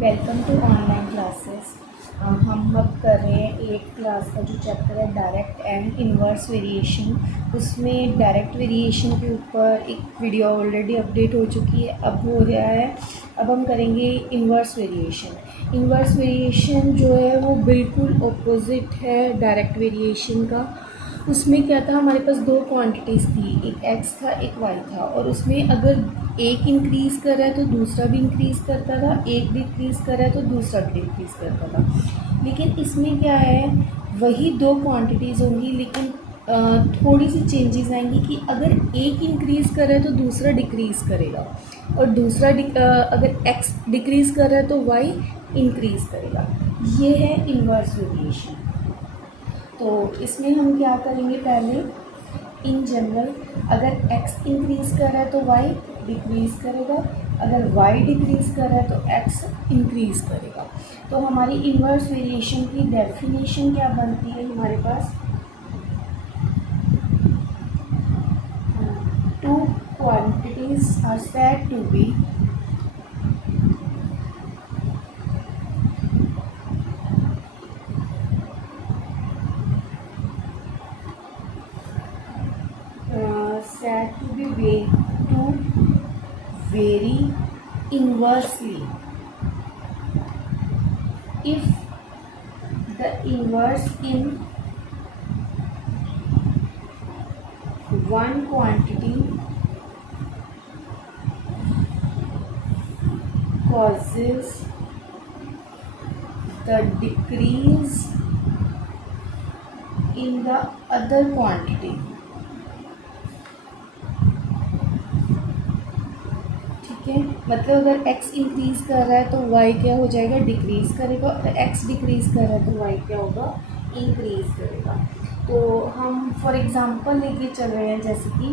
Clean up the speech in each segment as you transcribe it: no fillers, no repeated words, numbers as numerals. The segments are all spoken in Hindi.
Welcome to online classes. हम अब कर रहे हैं 8th क्लास का जो चैप्टर है डायरेक्ट एंड इन्वर्स वेरिएशन। उसमें डायरेक्ट वेरिएशन के ऊपर एक वीडियो ऑलरेडी अपडेट हो चुकी है, अब हो गया है। अब हम करेंगे इन्वर्स वेरिएशन। इन्वर्स वेरिएशन जो है वो बिल्कुल ऑपोजिट है डायरेक्ट वेरिएशन का। उसमें क्या था, हमारे पास दो क्वांटिटीज़ थी, एक एक्स था एक वाई था, और उसमें अगर एक इंक्रीज़ कर रहा है तो दूसरा भी इंक्रीज़ करता था, एक डिक्रीज़ कर रहा है तो दूसरा भी डिक्रीज़ करता था। लेकिन इसमें क्या है, वही दो क्वांटिटीज़ होंगी, लेकिन थोड़ी सी चेंजेस आएंगी कि अगर एक इंक्रीज़ कर रहा है तो दूसरा डिक्रीज़ करेगा, और दूसरा अगर एक्स डिक्रीज़ कर रहा है तो वाई इंक्रीज़ करेगा। ये है इन्वर्स वेरिएशन। तो इसमें हम क्या करेंगे, पहले इन जनरल अगर x इंक्रीज़ कर रहा है तो y डिक्रीज़ करेगा, अगर y डिक्रीज़ कर रहा है तो x इंक्रीज़ करेगा। तो हमारी इन्वर्स वेरिएशन की डेफिनेशन क्या बनती है हमारे पास, two quantities are said to be vary inversely if the inverse in one quantity causes the decrease in the other quantity। मतलब अगर x इंक्रीज़ कर रहा है तो y क्या हो जाएगा, डिक्रीज़ करेगा, और x डिक्रीज़ कर रहा है तो y क्या होगा, इंक्रीज़ करेगा। तो हम फॉर एग्ज़ाम्पल लेके चल रहे हैं, जैसे कि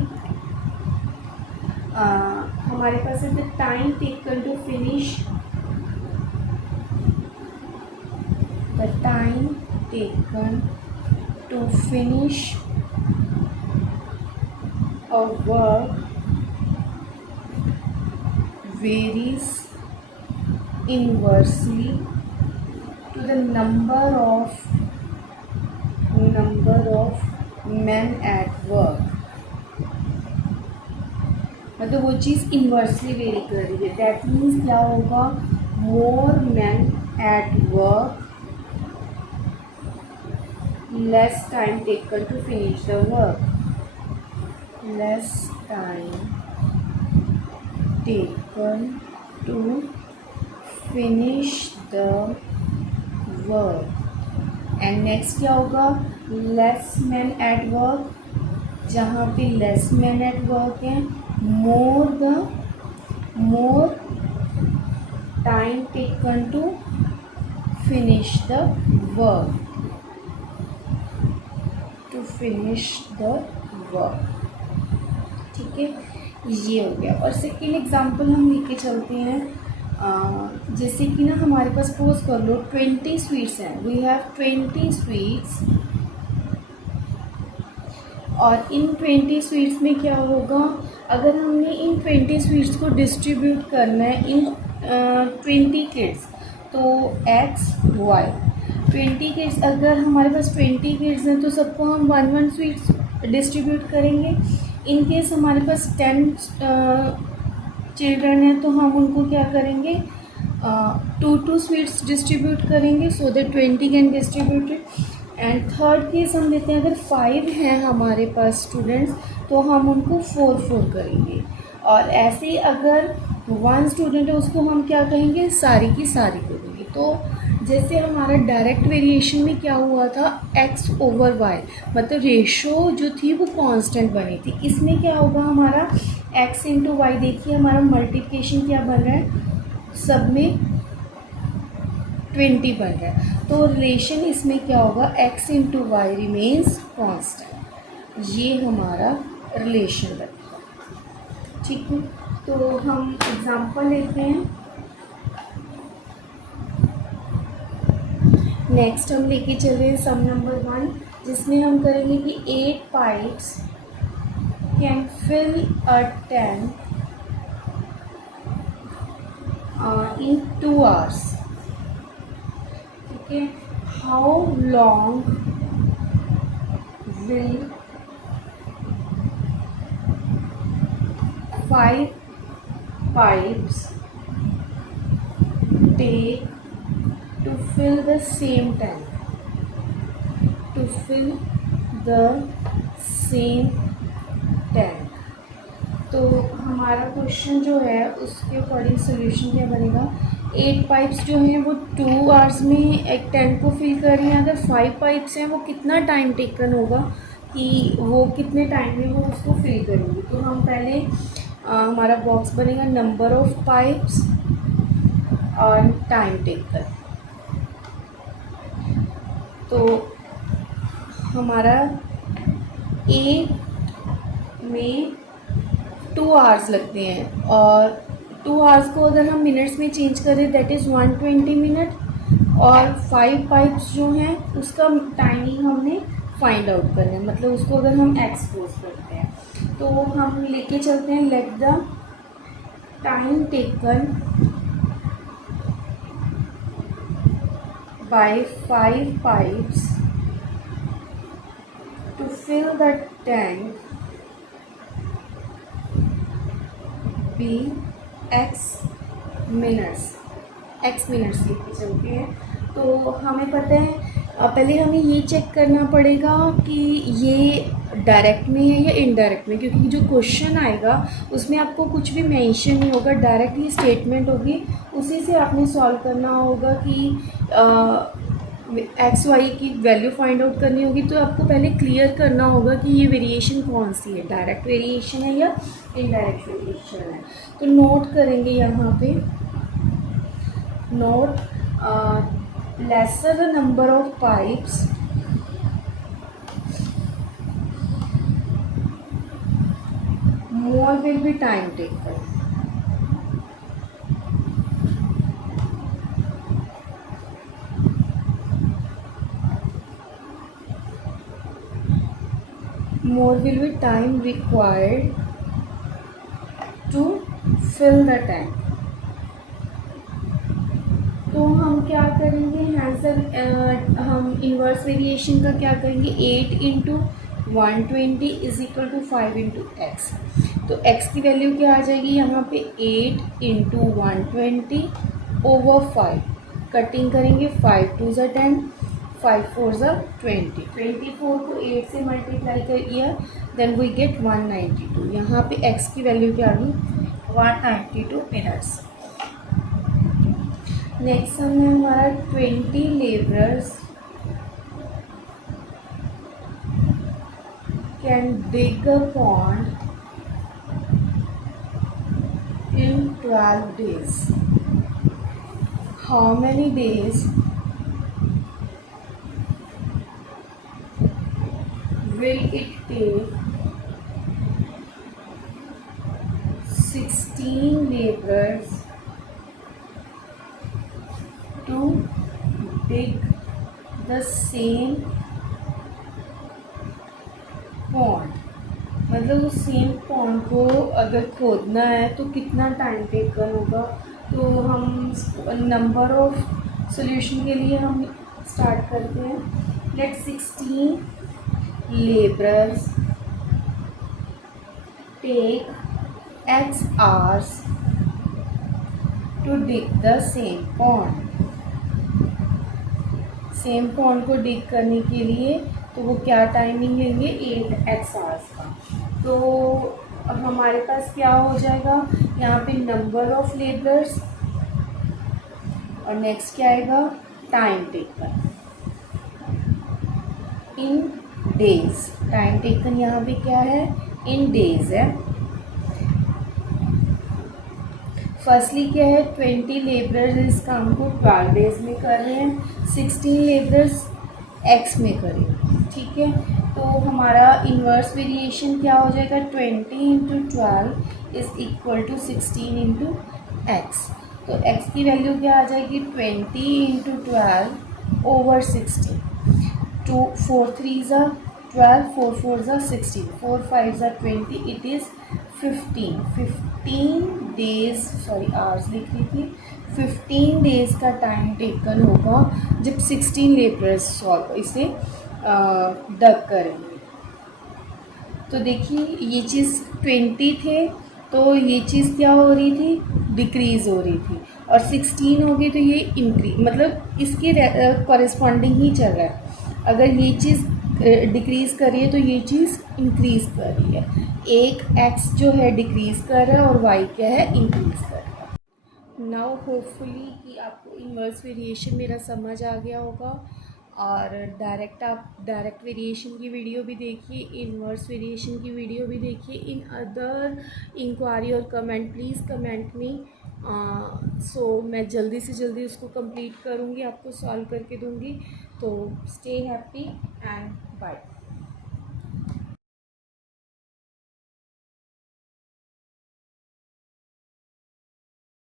हमारे पास है the time taken to finish a work varies inversely to the number of men at work। मतलब वो चीज़ इन्वर्सली वेरी कर रही है। दैट मीन्स क्या होगा, more man at work, less time taken to finish the work, less time taken to finish the work। And next क्या होगा, लेस मैन एट वर्क, जहाँ पे लेस मैन एट वर्क है, more time taken to finish the work, ठीक है, ये हो गया। और सेकेंड एग्जांपल हम लेके चलते हैं, जैसे कि ना हमारे पास सपोज कर लो 20 स्वीट्स हैं, वी हैव 20 स्वीट्स, और इन 20 स्वीट्स में क्या होगा, अगर हमने इन 20 स्वीट्स को डिस्ट्रीब्यूट करना है इन 20 किड्स, तो x y 20 किड्स, अगर हमारे पास 20 किड्स हैं तो सबको हम 1 स्वीट्स डिस्ट्रीब्यूट करेंगे। इन केस हमारे पास 10 चिल्ड्रन हैं तो हम उनको क्या करेंगे, 2 स्वीट्स डिस्ट्रीब्यूट करेंगे, so that 20 can distributed. And third case हम लेते हैं, अगर 5 हैं हमारे पास स्टूडेंट्स तो हम उनको 4 करेंगे। और ऐसे ही अगर 1 स्टूडेंट है उसको हम क्या कहेंगे, सारी की सारी करेंगे। तो जैसे हमारा डायरेक्ट वेरिएशन में क्या हुआ था, x ओवर y, मतलब रेशो जो थी वो कांस्टेंट बनी थी। इसमें क्या होगा, हमारा x इंटू वाई, देखिए हमारा मल्टीप्लिकेशन क्या बन रहा है, सब में 20 बन रहा है। तो रिलेशन इसमें क्या होगा, x into Y remains constant, ये हमारा रिलेशन बनेगा, ठीक है। तो हम एग्जांपल लेते हैं। नेक्स्ट हम लेके चल रहे हैं सम नंबर 1, जिसमें हम करेंगे कि 8 pipes can fill a tank in 2 hours। Okay, how long will 5 pipes take to fill the same tank, to fill the same tank। तो हमारा क्वेश्चन जो है उसके अकॉर्डिंग सोल्यूशन क्या बनेगा, 8 पाइप्स जो हैं वो 2 आवर्स में एक टैंक को फिल कर रही हैं। अगर 5 पाइप्स हैं वो कितना टाइम टेकन होगा कि वो कितने टाइम में वो उसको फिल करेंगे। तो हम पहले हमारा बॉक्स बनेगा नंबर ऑफ पाइप्स और टाइम टेकन। तो हमारा ए में 2 आवर्स लगते हैं और 2 आवर्स को अगर हम मिनट्स में चेंज करें दैट इज़ 120 मिनट। और 5 पाइप्स जो हैं उसका टाइमिंग हमने फाइंड आउट करना है, मतलब उसको अगर हम एक्सपोज करते हैं तो हम लेके चलते हैं let the time taken by 5 pipes to fill the tank be X minutes लेके चलते हैं। तो हमें पता है पहले हमें ये चेक करना पड़ेगा कि ये डायरेक्ट में है या इनडायरेक्ट में, क्योंकि जो क्वेश्चन आएगा उसमें आपको कुछ भी मेंशन नहीं होगा, डायरेक्टली स्टेटमेंट होगी, उसी से आपने सॉल्व करना होगा कि एक्स वाई की वैल्यू फाइंड आउट करनी होगी। तो आपको पहले क्लियर करना होगा कि ये वेरिएशन कौन सी है, डायरेक्ट वेरिएशन है या इनडायरेक्ट वेरिएशन है। तो नोट करेंगे यहाँ पे, note lesser the number of pipes more will be time taken। more will be time required to fill the tank। तो हम क्या करेंगे आंसर, हम इन्वर्स वेरिएशन का क्या करेंगे, 8 into 120 is equal to 5 into X. तो एक्स की वैल्यू क्या आ जाएगी यहाँ पे 8 इंटू 120 ओवर 5, कटिंग करेंगे 5 टू ज़ा 10, 5 फोर ज़ा 20, 24 को 8 से मल्टीप्लाई करिए देन वी गेट 192। यहाँ पे एक्स की वैल्यू क्या आ गई 192 मिनट्स। नेक्स्ट हमने हमारा 20 labourers can dig a pond in 12 days। How many days will it take 16 laborers to dig the same pond। मतलब उस सेम पॉन्ड को अगर खोदना है तो कितना टाइम टेकन होगा। तो हम नंबर ऑफ सॉल्यूशन के लिए हम स्टार्ट करते हैं। Let 16 labourers take x hours to dig the same pond। Same pond को डिग करने के लिए तो वो क्या टाइमिंग लेंगे 8x आवर्स का। तो हमारे पास क्या हो जाएगा यहाँ पे नंबर ऑफ लेबरर्स और नेक्स्ट क्या आएगा time taken in days. Time taken यहाँ पे क्या है इन डेज है। फर्स्टली क्या है 20 लेबरर्स इस काम को 12 डेज में कर रहे हैं, 16 लेबरर्स एक्स में करेंगे, ठीक है। तो हमारा इन्वर्स वेरिएशन क्या हो जाएगा 20 into 12 is equal to 16 into X. तो एक्स की वैल्यू क्या आ जाएगी 20 इंटू 12 ओवर 16। 2 4 3 ज़ा 12, 4 4s are 16, 4 5s are 20, it is 15 days, sorry hours लिख रही थी, 15 डेज का टाइम टेकन होगा जब 16 लेबरर्स इसे डग करेंगे। तो देखिए ये चीज़ 20 थे तो ये चीज़ क्या हो रही थी, डिक्रीज़ हो रही थी, और 16 हो गई तो ये इंक्रीज, मतलब इसके कॉरेस्पॉन्डिंग ही चल रहा है। अगर ये चीज़ डिक्रीज़ कर रही है तो ये चीज़ इंक्रीज़ कर रही है। एक एक्स जो है डिक्रीज़ कर रहा है और वाई क्या है, इंक्रीज़ कर रहा है। नाउ होपफुली कि आपको इन्वर्स वेरिएशन मेरा समझ आ गया होगा, और आप डायरेक्ट वेरिएशन की वीडियो भी देखिए, इन्वर्स वेरिएशन की वीडियो भी देखिए। इन अदर इंक्वायरी और कमेंट प्लीज़ कमेंट मी, सो मैं जल्दी से जल्दी उसको कंप्लीट करूँगी, आपको सॉल्व करके दूँगी। तो स्टे हैप्पी एंड बाय।